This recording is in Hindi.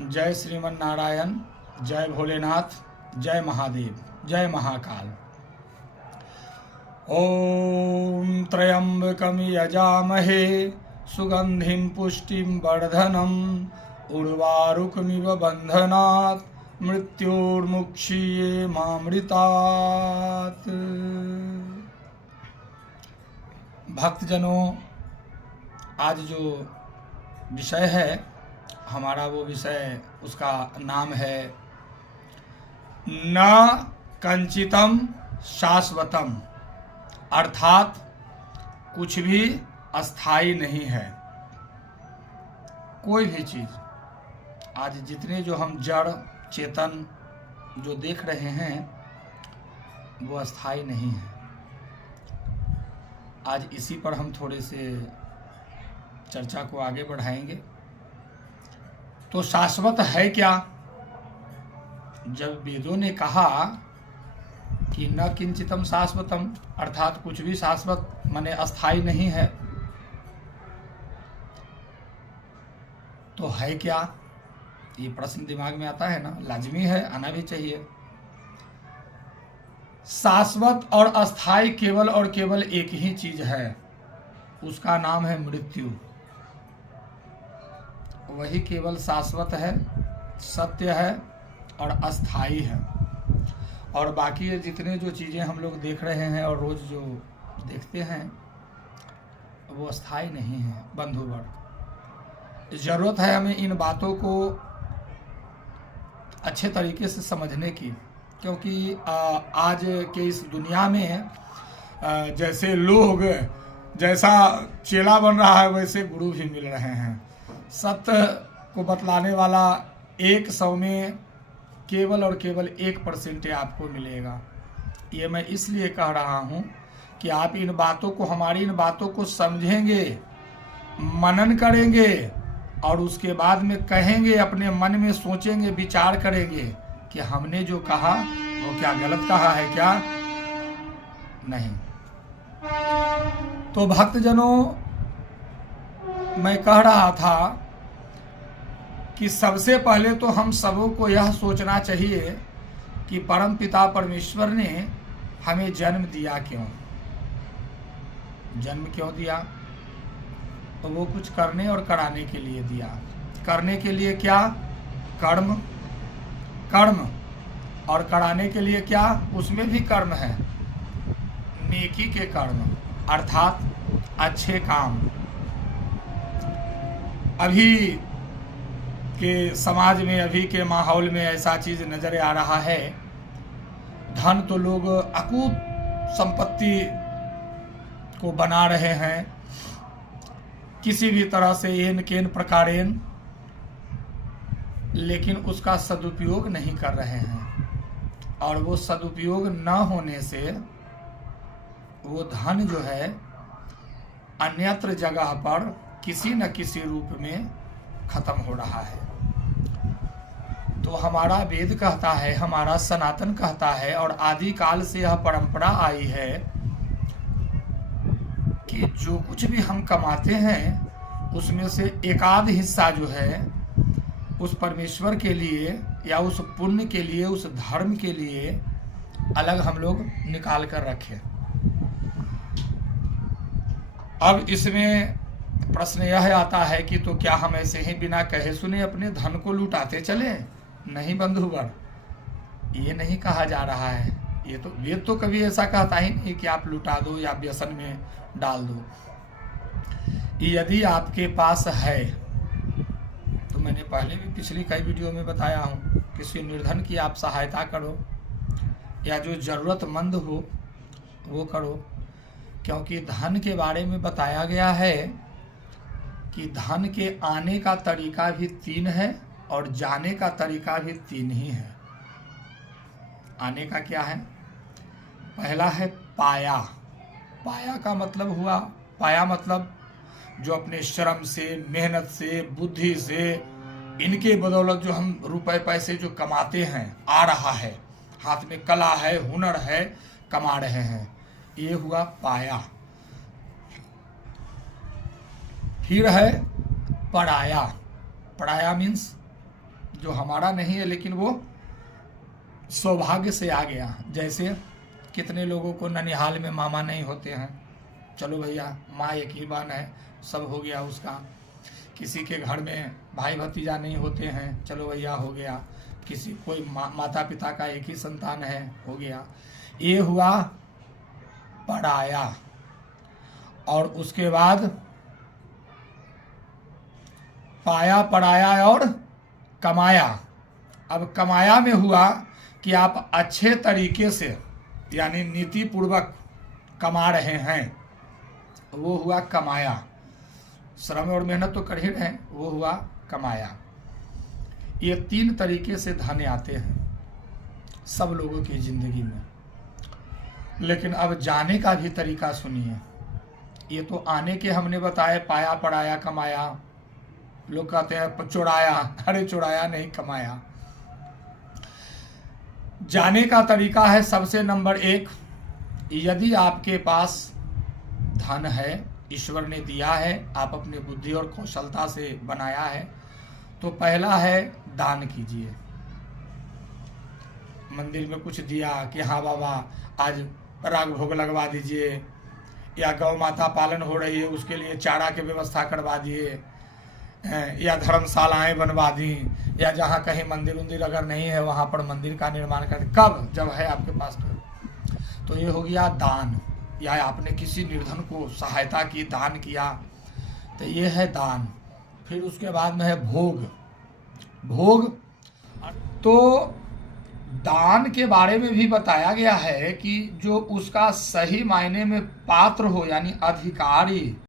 जय श्रीमन नारायण, जय भोलेनाथ, जय महादेव, जय महाकाल। ओम त्र्यंबकं यजामहे सुगंधिं पुष्टिं वर्धनम् उर्वारुकमिव बंधनात् मृत्योर्मुक्षीये मामृतात्। भक्तजनों, आज जो विषय है हमारा, वो विषय, उसका नाम है न कंचितम शाश्वतम, अर्थात कुछ भी अस्थाई नहीं है। कोई भी चीज, आज जितने जो हम जड़ चेतन जो देख रहे हैं वो अस्थाई नहीं है। आज इसी पर हम थोड़े से चर्चा को आगे बढ़ाएंगे। तो शाश्वत है क्या? जब वेदों ने कहा कि न किंचितम शाश्वतम, अर्थात कुछ भी शाश्वत माने अस्थाई नहीं है, तो है क्या? ये प्रश्न दिमाग में आता है ना, लाजमी है, आना भी चाहिए। शाश्वत और अस्थाई केवल और केवल एक ही चीज है, उसका नाम है मृत्यु। वही केवल शाश्वत है, सत्य है और अस्थाई है। और बाकी जितने जो चीज़ें हम लोग देख रहे हैं और रोज़ जो देखते हैं वो अस्थाई नहीं है। बंधुवर, ज़रूरत है हमें इन बातों को अच्छे तरीके से समझने की, क्योंकि आज के इस दुनिया में जैसे लोग, जैसा चेला बन रहा है वैसे गुरु भी मिल रहे हैं। सत्य को बतलाने वाला 100 में केवल और केवल 1% आपको मिलेगा। ये मैं इसलिए कह रहा हूँ कि आप इन बातों को, हमारी इन बातों को समझेंगे, मनन करेंगे और उसके बाद में कहेंगे, अपने मन में सोचेंगे, विचार करेंगे कि हमने जो कहा वो क्या गलत कहा है क्या नहीं। तो भक्तजनों, मैं कह रहा था कि सबसे पहले तो हम सबों को यह सोचना चाहिए कि परम पिता परमेश्वर ने हमें जन्म दिया क्यों? जन्म क्यों दिया? तो वो कुछ करने और कराने के लिए दिया। करने के लिए क्या? कर्म। कर्म और कराने के लिए क्या? उसमें भी कर्म है, नेकी के कर्म, अर्थात अच्छे काम। अभी के समाज में, अभी के माहौल में ऐसा चीज नजर आ रहा है, धन तो लोग अकूत संपत्ति को बना रहे हैं, किसी भी तरह से एन केन प्रकारेन, लेकिन उसका सदुपयोग नहीं कर रहे हैं। और वो सदुपयोग न होने से वो धन जो है अन्यत्र जगह पर किसी न किसी रूप में खत्म हो रहा है। तो हमारा वेद कहता है, हमारा सनातन कहता है और आदि काल से यह परंपरा आई है कि जो कुछ भी हम कमाते हैं उसमें से एकाध हिस्सा जो है उस परमेश्वर के लिए या उस पुण्य के लिए, उस धर्म के लिए अलग हम लोग निकाल कर रखें। अब इसमें प्रश्न यह आता है कि तो क्या हम ऐसे ही बिना कहे सुने अपने धन को लुटाते चले? नहीं बंधुवर, ये नहीं कहा जा रहा है। ये तो वेद तो कभी ऐसा कहता ही नहीं कि आप लुटा दो या व्यसन में डाल दो। यदि आपके पास है, तो मैंने पहले भी पिछली कई वीडियो में बताया हूँ, किसी निर्धन की आप सहायता करो या जो जरूरतमंद हो वो करो। क्योंकि धन के बारे में बताया गया है कि धन के आने का तरीका भी 3 है और जाने का तरीका भी 3 ही है। आने का क्या है? पहला है पाया। पाया का मतलब हुआ, पाया मतलब जो अपने श्रम से, मेहनत से, बुद्धि से, इनके बदौलत जो हम रुपए पैसे जो कमाते हैं, आ रहा है, हाथ में कला है, हुनर है, कमा रहे हैं, ये हुआ पाया। फिर है पराया। पराया मीन्स जो हमारा नहीं है लेकिन वो सौभाग्य से आ गया। जैसे कितने लोगों को ननिहाल में मामा नहीं होते हैं, चलो भैया माँ एक ही बहन है, सब हो गया उसका। किसी के घर में भाई भतीजा नहीं होते हैं, चलो भैया हो गया। किसी कोई माता पिता का एक ही संतान है, हो गया। ये हुआ पढ़ाया। और उसके बाद पाया, पढ़ाया और कमाया। अब कमाया में हुआ कि आप अच्छे तरीके से यानी नीति पूर्वक कमा रहे हैं, वो हुआ कमाया। श्रम और मेहनत तो कर ही रहे हैं, वो हुआ कमाया। ये 3 तरीके से धन आते हैं सब लोगों की जिंदगी में। लेकिन अब जाने का भी तरीका सुनिए। ये तो आने के हमने बताए, पाया, पढ़ाया, कमाया। लोग कहते हैं चुराया, अरे चुराया नहीं, कमाया। जाने का तरीका है सबसे नंबर 1, यदि आपके पास धन है, ईश्वर ने दिया है, आप अपनी बुद्धि और कौशलता से बनाया है, तो पहला है दान कीजिए। मंदिर में कुछ दिया कि हाँ बाबा आज राग भोग लगवा दीजिए, या गौ माता पालन हो रही है उसके लिए चारा की व्यवस्था करवा दिए, या धर्मशालाएं बनवा दी, या जहाँ कहीं मंदिर उंदिर अगर नहीं है वहाँ पर मंदिर का निर्माण कर। कब? जब है आपके पास तो ये हो गया दान, या आपने किसी निर्धन को सहायता की, दान किया, तो ये है दान। फिर उसके बाद में है भोग। भोग तो दान के बारे में भी बताया गया है कि जो उसका सही मायने में पात्र हो यानी अधिकारी